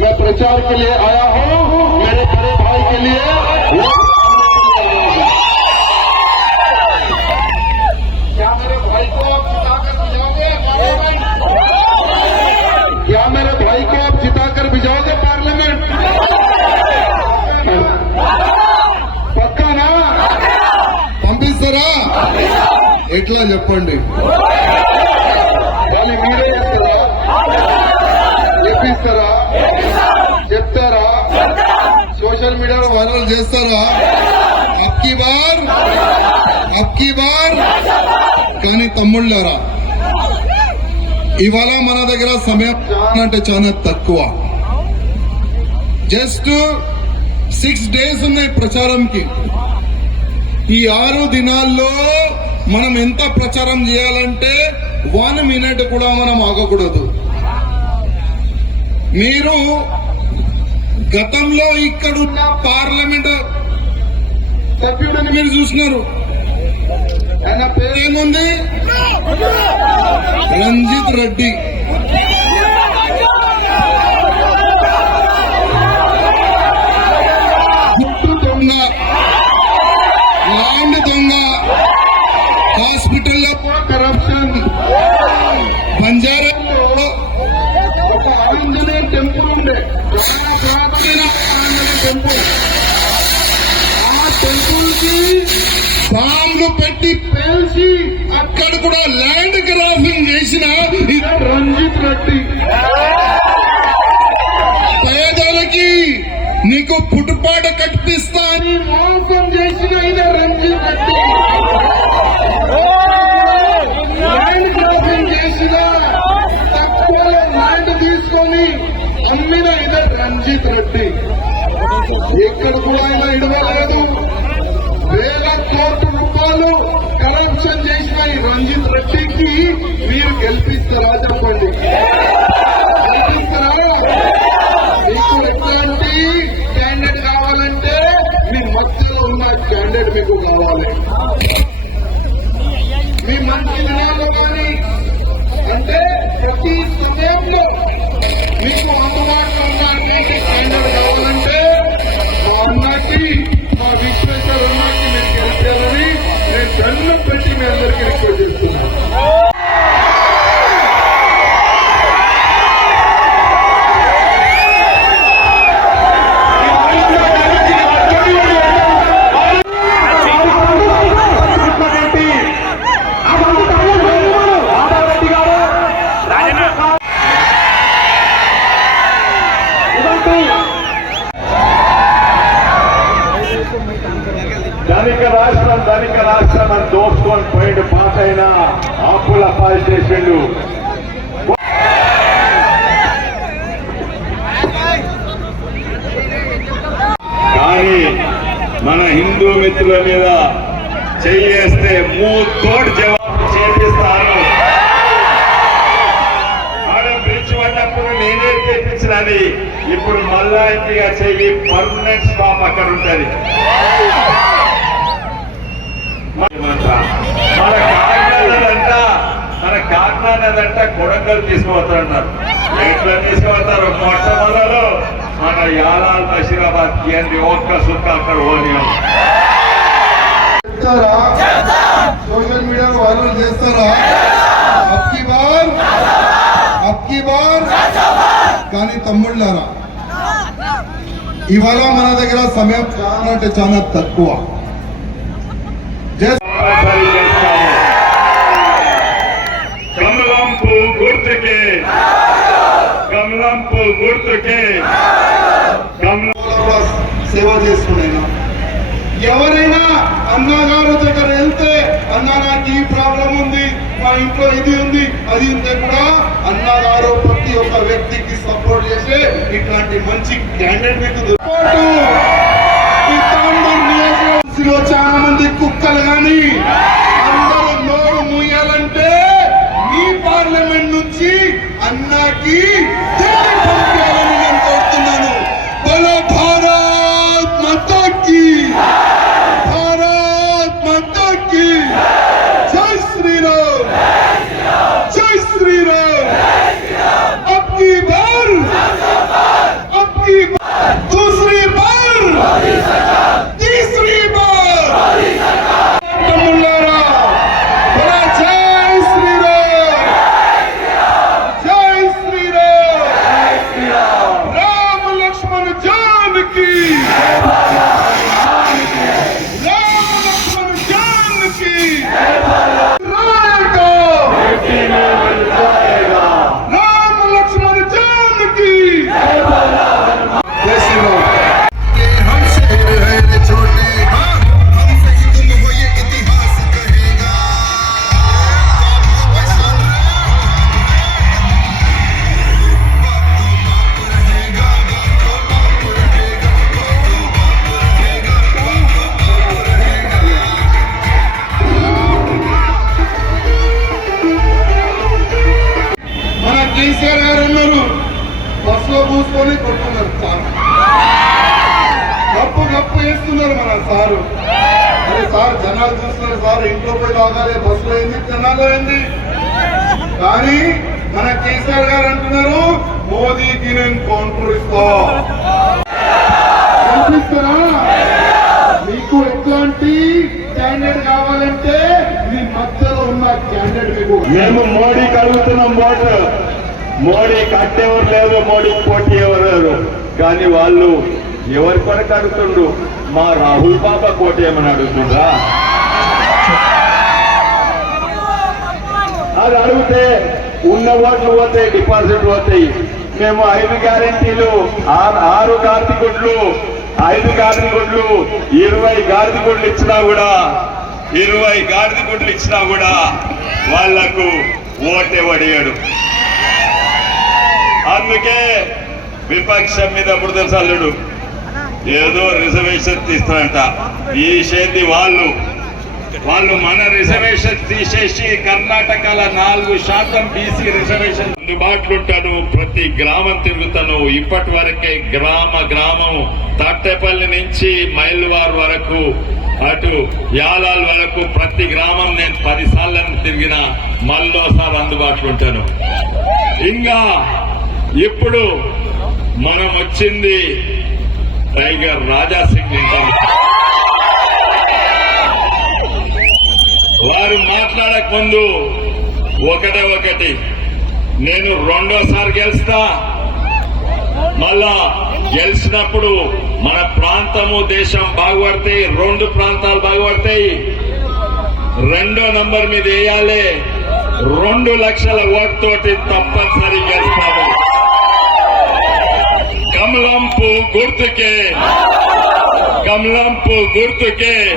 मैं प्रचार के लिए आया हूँ मेरे बड़े भाई के लिए वोट क्या मेरे भाई को आप जिताकर भिजाओगे क्या मेरे भाई को आप जिताकर भिजाओगे पार्लियामेंट పక్కా నా పంపిస్తారా ఎట్లా చెప్పండి సోషల్ మీడియాలో వైరల్ చేస్తారా? అక్కి బార్? అక్కి బార్? కానీ తమ్ముళ్ళారా ఇవాళ మన దగ్గర సమయం అంటే చాలా తక్కువ. జస్ట్ సిక్స్ డేస్ ఉన్నాయి ప్రచారంకి. ఈ ఆరు దినాల్లో మనం ఎంత ప్రచారం చేయాలంటే వన్ మినిట్ కూడా మనం ఆగకూడదు. మీరు గతంలో ఇక్కడున్న పార్లమెంట్ సభ్యుడని మీరు చూసినారు. ఆయన పేరేముంది? రంజిత్ రెడ్డి. కూడా ల్యాండ్ గ్రాఫింగ్ చేసిన రంజిత్ రెడ్డి. పేదలకి నీకు పుట్టుపాట కట్టిస్తా అని మోసం చేసిన రంజిత్ రెడ్డి. ల్యాండ్ గ్రాఫింగ్ చేసిన తక్కువ ల్యాండ్ తీసుకొని అమ్మిన ఇదే రంజిత్ రెడ్డి. ఎక్కడ కూడా ఆయన రెడ్డికి మీరు గెలిపిస్తారా రాజా దోచుకొని పోయిండు పాస్ అయినా ఆకుల పాలు చేసిండు. కానీ మన హిందూ మిత్రుల మీద చెయ్యేస్తే మూతోటి జవాబు చేపిస్తాను ఆడ బ్రిడ్జ్ నేనే చేపించినది. ఇప్పుడు మళ్ళా ఇంటిగా చెయ్యి పర్మనెంట్ స్టాప్ అక్కడ ఉంటుంది. మన కాకినాడంట మన కాకినాడంట కొడంగల్ తీసుకుపోతారన్నారు. ఎట్లా తీసుకుపోతారు మొట్టమొదలు మన యాలాల్ బషీరాబాద్ కేంద్ర ఒక్క సుక్క అక్కడ ఓనియం సోషల్ మీడియా వైరల్ చేస్తారా? అబ్కి బార్. అబ్కి బార్. కానీ తమ్ముళ్ళారా? ఇవాళ మన దగ్గర సమయం చాలా అంటే చాలా తక్కువ. జస్ట్ కంపల్సరీ చేస్తాము కమలంపు కమలంపు సేవ చేసుకునేనా ఎవరైనా అన్నగారు దగ్గర వెళ్తే అన్న నాకు ఈ ప్రాబ్లం ఉంది మా ఇంట్లో ఇది ఉంది అది ఉంటే కూడా అన్నగారు ప్రతి ఒక్క వ్యక్తికి సపోర్ట్ చేసే ఇట్లాంటి మంచి క్యాండిడేట్ మీకు గప్పు మన సారు. అరే సార్ జనాలు చూస్తున్నారు సార్ ఇంట్లో పోయి లాగాలి బస్సులో ఏంది? జనాలు ఏంది? కానీ మన కేసీఆర్ గారు అంటున్నారు మోదీకి నేను కౌంటర్ కనిపిస్తారా? మీకు ఎట్లాంటి క్యాండిడేట్ కావాలంటే మీ మధ్యలో ఉన్న క్యాండిడేట్ మీకు. మేము మోడీకి అడుగుతున్నాం ఓటు. మోడీ కట్టేవారు లేదు మోడీ పోటీ ఎవరు లేరు. కానీ వాళ్ళు ఎవరి కొరకు అడుగుతుండ్రు? మా రాహుల్ బాబా కోటి అడుగుతుందా? అది అడిగితే ఉన్న ఓట్లు పోతాయి డిపాజిట్ పోతాయి. మేము ఐదు గ్యారెంటీలు ఆరు ఆరు గార్ది గుడ్లు ఐదు గార్ది గుడ్లు ఇరవై గార్ది గుడ్లు ఇచ్చినా కూడా ఇరవై గాడిద గుడ్లు ఇచ్చినా కూడా వాళ్ళకు ఓటేవడియాడు అందుకే విపక్షం మీద బురద ఏదో రిజర్వేషన్ తీస్తారంట. ఈ వాళ్ళు. వాళ్ళు మన రిజర్వేషన్ తీసేసి కర్ణాటకలో నాలుగు శాతం బీసీ రిజర్వేషన్ అందుబాటులో ఉంటాను ప్రతి గ్రామం తిరుగుతాను. ఇప్పటి వరకే గ్రామ గ్రామం తట్టెపల్లి నుంచి మైల్వార్ వరకు అటు యాలాల్ వరకు ప్రతి గ్రామం నేను పదిసార్లను తిరిగిన మళ్ళోసారి అందుబాటులో ఉంటాను ఇంకా ఇప్పుడు మనం వచ్చింది టైగర్ రాజా సింగ్ వారు మాట్లాడక ముందు ఒకటే ఒకటి. నేను రెండోసారి గెలుస్తా. మళ్ళా గెలిచినప్పుడు మన ప్రాంతము దేశం బాగుపడతాయి రెండు ప్రాంతాలు బాగుపడతాయి. రెండో నంబర్ మీద వేయాలి. రెండు లక్షల ఓటుతోటి తప్పనిసరి గెలుస్తాము. కమలంపు గుర్తుకే కమలంపు గుర్తుకే